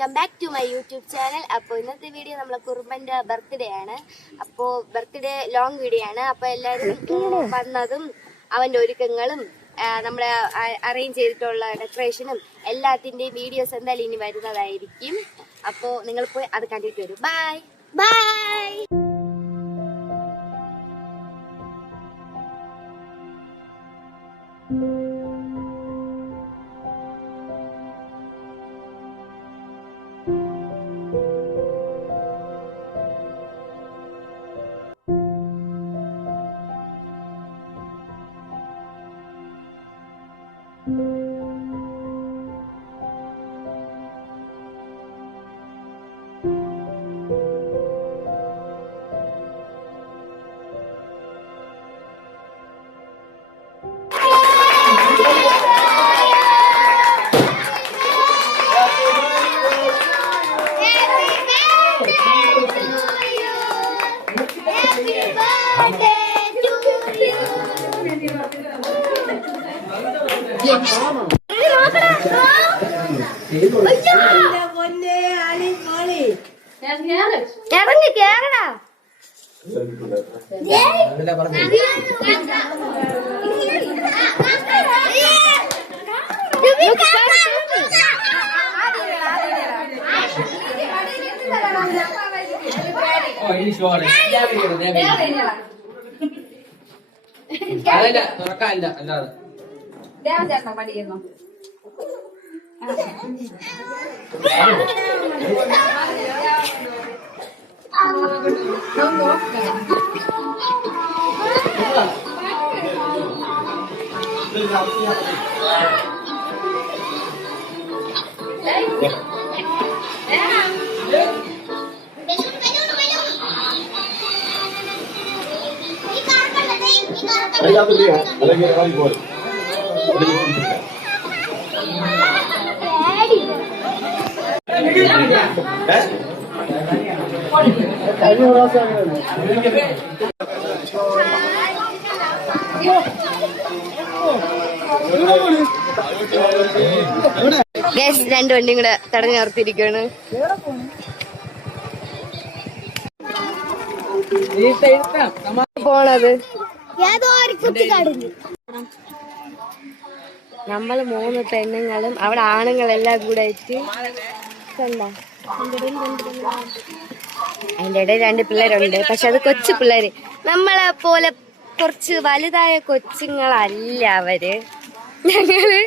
Welcome back to my YouTube channel. അപ്പോൾ ഇന്നത്തെ video നമ്മളെ കുറുമ്പന്റെ ബർത്ത്ഡേ ആണ്. അപ്പോൾ ബർത്ത്ഡേ ലോങ് വീഡിയോ ആണ്. അപ്പോൾ എല്ലാവരും വന്നതും അവന്റെ ഒരുക്കങ്ങളും നമ്മളെ അറേഞ്ച് ചെയ്തിട്ടുള്ള ഡെക്കറേഷനും എല്ലാത്തിന്റെയും വീഡിയോസ് എന്തായാലും ഇനി വരുന്നതായിരിക്കും. അപ്പോൾ നിങ്ങൾ പോയി അത് കണ്ടിട്ട് വരും. Bye bye. ഇറങ്ങി കേറടാ. അതല്ല തുറക്കാനില്ല അല്ലാതെ ദേവചേട്ടൻ പഠിക്കുന്നു. രണ്ട് വണ്ടിയും കൂടെ തടഞ്ഞു നിർത്തിയിരിക്കുകയാണ്. പോണത് നമ്മള് 3 പെണ്ണുങ്ങളും അവിടെ ആണുങ്ങളെല്ലാം കൂടെ ആയിട്ട് അതിന്റെ ഇടയിൽ 2 പിള്ളേരുണ്ട്. പക്ഷെ അത് കൊച്ചു പിള്ളേര്, നമ്മളെ പോലെ കുറച്ച് വലുതായ കൊച്ചുങ്ങളല്ല അവര്. ഞങ്ങള്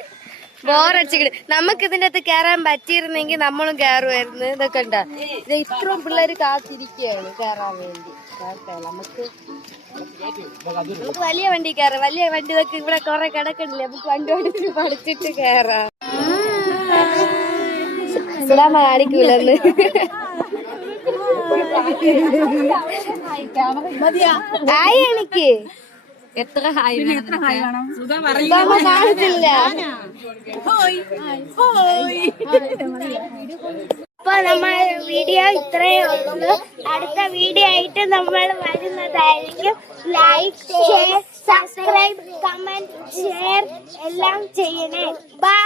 ബോറടിച്ചിട്ട് നമുക്ക് ഇതിന്റെ അകത്ത് കയറാൻ പറ്റിയിരുന്നെങ്കിൽ നമ്മളും കയറുമായിരുന്നു. ഇതൊക്കെ ഉണ്ടാ ഇത്രയും പിള്ളേര് കാത്തിരിക്കുകയാണ് കയറാൻ വേണ്ടി. നമുക്ക് വലിയ വണ്ടി കയറാം. വലിയ വണ്ടി ഇതൊക്കെ ഇവിടെ കൊറേ കിടക്കണില്ലേ, നമുക്ക് വണ്ടി ഓടിച്ച് പഠിച്ചിട്ട് കയറാം. സുലാമ കാണിക്കൂലെന്ന് ആയി എനിക്ക് എത്ര കാണിച്ചില്ല. അപ്പൊ നമ്മൾ വീഡിയോ ഇത്രയേ ഉള്ളൂ. അടുത്ത വീഡിയോ ആയിട്ട് നമ്മൾ വരുന്നതായിരിക്കും. Like, share, subscribe, comment, share എല്ലാം ചെയ്യണേ. ബൈ.